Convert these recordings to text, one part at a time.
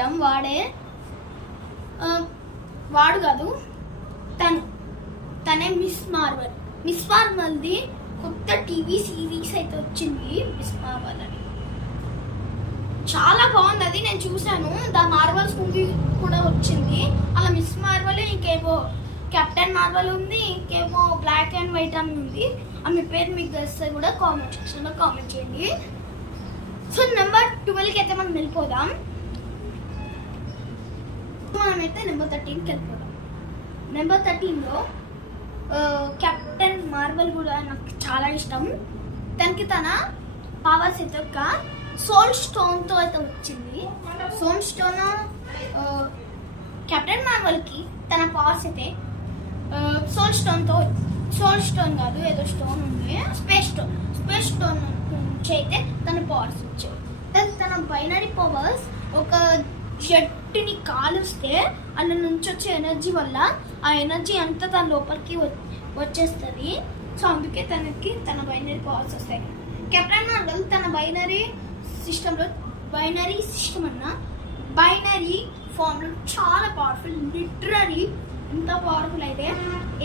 ఇష్టం. వాడు కాదు, తనే మిస్ మార్వెల్ది కొత్త టీవీ సిరీస్ అయితే వచ్చింది. మిస్ మార్వెల్ అని చాలా బాగుంది. అది నేను చూసాను. ద మార్వెల్స్ మూవీ కూడా వచ్చింది. అలా మిస్ మార్వెల్, ఇంకేమో కెప్టెన్ మార్వెల్ ఉంది, ఇంకేమో బ్లాక్ అండ్ వైట్ అని ఉంది. ఆమె పేరు మీకు తెలిస్తే కూడా కామెంట్ సెక్షన్లో కామెంట్ చేయండి. సో నెంబర్ 12కి అయితే మనం వెళ్ళిపోదాం. మనమైతే నెంబర్ 13కి వెళ్ళిపోదాం. నెంబర్ 13లో కెప్టెన్ మార్వెల్ కూడా నాకు చాలా ఇష్టం. తనకి తన పవర్స్ అయితే ఒక సోల్ స్టోన్తో అయితే వచ్చింది. సోల్ స్టోన్ కెప్టెన్ మార్వెల్కి తన పవర్స్ అయితే సోల్ స్టోన్ కాదు, ఏదో స్టోన్ ఉంది, స్పేస్ స్టోన్ నుంచి అయితే తన పవర్స్ వచ్చాయి. తన బైనరీ పవర్స్ ఒక జట్టుని కాలుస్తే అలా నుంచి వచ్చే ఎనర్జీ వల్ల ఆ ఎనర్జీ అంతా తన లోపలికి వచ్చేస్తుంది. సో అందుకే తనకి తన బైనరీ పవర్స్ వస్తాయి. కెప్టెన్ మార్వెల్ తన బైనరీ సిస్టమ్ అన్న బైనరీ ఫామ్లో చాలా పవర్ఫుల్. లిటరరీ ఎంత పవర్ఫుల్ అయితే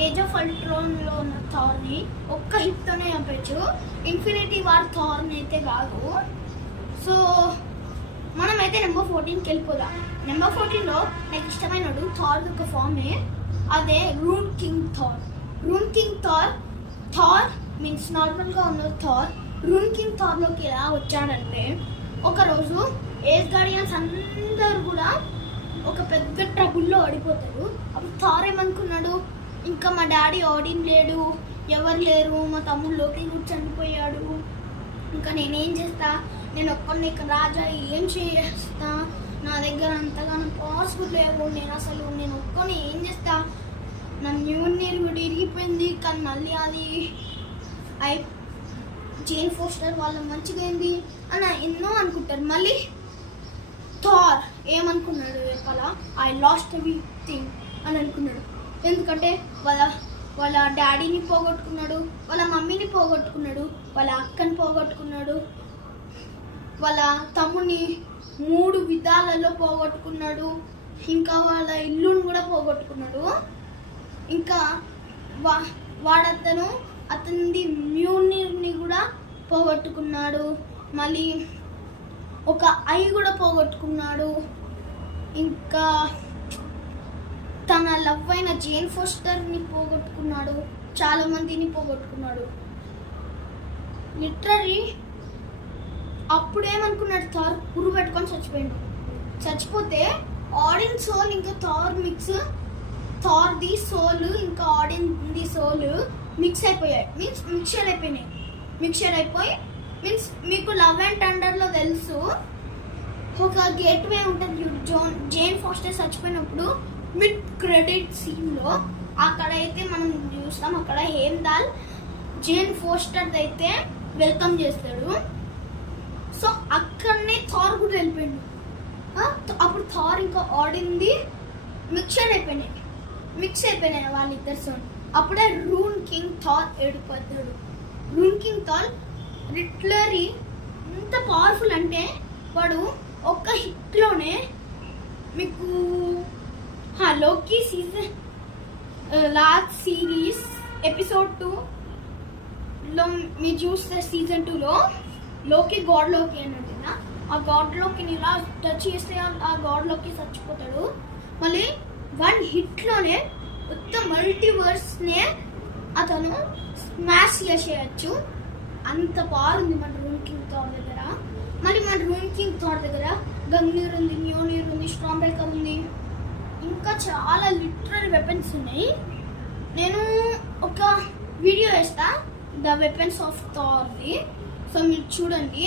ఏజ్ ఆఫ్ అల్ట్రాన్లో ఉన్న థార్ని ఒక్క హిట్తోనే చంపచ్చు. ఇన్ఫినిటీ వార్ థార్ని అయితే కాదు. సో మనమైతే నెంబర్ 14కి వెళ్ళిపోదాం. నెంబర్ 14లో నాకు ఇష్టమైన థార్ ఒక ఫామే, అదే rune king Thor. Thor means నార్మల్గా ఉన్న థార్ రూన్ కింగ్ థార్లోకి ఎలా వచ్చాడంటే, ఒకరోజు ఏజ్ గార్డియన్స్ అందరూ కూడా ఒక పెద్ద ట్రబుల్లో ఓడిపోతారు. అప్పుడు థార్ ఏమనుకున్నాడు, ఇంకా మా డాడీ ఆడిన్ లేడు, ఎవరు లేరు, మా తమ్ముడు లోకి కూడా చనిపోయాడు, ఇంకా నేనేం చేస్తా, నేను ఒక్కరిని ఇక్కడ రాజా ఏం చేస్తా, నా దగ్గర అంతగానో పవర్స్ లేవు, నేను ఒక్కరిని ఏం చేస్తా, నా న్యూనియర్ కూడా ఇరిగిపోయింది, కానీ మళ్ళీ అది జేన్ ఫోస్టర్ వాళ్ళ మంచిగా అయింది అని ఎన్నో అనుకుంటారు. మళ్ళీ థార్ ఏమనుకున్నాడు, అలా ఐ లాస్ట్ ఎవ్రీథింగ్ అని అనుకున్నాడు. ఎందుకంటే వాళ్ళ డాడీని పోగొట్టుకున్నాడు, వాళ్ళ మమ్మీని పోగొట్టుకున్నాడు, వాళ్ళ అక్కని పోగొట్టుకున్నాడు, వాళ్ళ తమ్ముని 3 విధాలలో పోగొట్టుకున్నాడు, ఇంకా వాళ్ళ ఇల్లుని కూడా పోగొట్టుకున్నాడు. ఇంకా అతనిది మ్యూనిర్ని కూడా పోగొట్టుకున్నాడు, మళ్ళీ ఒక ఐ కూడా పోగొట్టుకున్నాడు, ఇంకా తన లవ్ అయిన జేన్ ఫోస్టర్ని పోగొట్టుకున్నాడు, చాలా మందిని పోగొట్టుకున్నాడు. లిటరరీ అప్పుడేమనుకున్నాడు, థార్ ఉరు పెట్టుకొని చచ్చిపోతే ఆడిన్ సోల్ ఇంకా థార్ థార్ది సోల్ ఇంకా ఆడిన్ది సోల్ మిక్స్ అయిపోయాయి. మీన్స్ మిక్చర్ అయిపోయి మీన్స్ మీకు లవ్ అండ్ టండర్లో తెలుసు ఒక గేట్వే ఉంటుంది. జేన్ ఫాస్టర్ చచ్చిపోయినప్పుడు మిడ్ క్రెడిట్ సీన్లో అక్కడైతే మనం చూస్తాం, అక్కడ హేమ్దాల్ జేన్ ఫోస్టర్ అయితే వెల్కమ్ చేస్తాడు. సో అక్కడనే థార్ కూడా వెళ్ళిపోయాడు. అప్పుడు థార్ ఇంకా ఆడింది మిక్స్ అయిపోయినాయి వాళ్ళిద్దరు సోన్. అప్పుడే రూన్ కింగ్ థార్ ఏడిపోతాడు. రూన్ కింగ్ థార్ లిటరరీ ఎంత పవర్ఫుల్ అంటే, వాడు ఒక్క హిట్లోనే మీకు లోకి సీజన్ లాస్ట్ సిరీస్ ఎపిసోడ్ 2లో మీరు చూస్తే సీజన్ 2లో గాడ్ లోకి అని ఉంటుంది. ఆ గాడ్ లోకిని ఇలా టచ్ చేస్తే ఆ గాడ్ లోకి చచ్చిపోతాడు. మళ్ళీ 1 హిట్లోనే మొత్తం మల్టీవర్స్నే అతను స్మాష్ చేసేయచ్చు. అంత పవర్ ఉంది మన రూన్ కింగ్ థార్ దగ్గర. మళ్ళీ మన రూన్ కింగ్ థార్ దగ్గర గంగ్నీర్ ఉంది, మ్యోనీర్ ఉంది, స్ట్రాంగ్ బ్రేకర్ ఉంది, ఇంకా చాలా లిటరరీ వెపన్స్ ఉన్నాయి. నేను ఒక వీడియో వేస్తా ద వెపన్స్ ఆఫ్ థార్ది, సో మీరు చూడండి.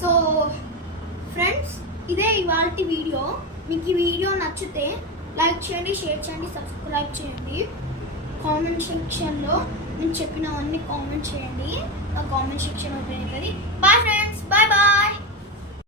సో ఫ్రెండ్స్, ఇదే ఇవాళ వీడియో. మీకు ఈ వీడియో నచ్చితే లైక్ చేయండి, షేర్ చేయండి, సబ్స్క్రైబ్ చేయండి. కామెంట్ సెక్షన్లో నేను చెప్పినవన్నీ కామెంట్ చేయండి. ఆ కామెంట్ సెక్షన్ ఓపెన్ అవుతుంది. Bye friends.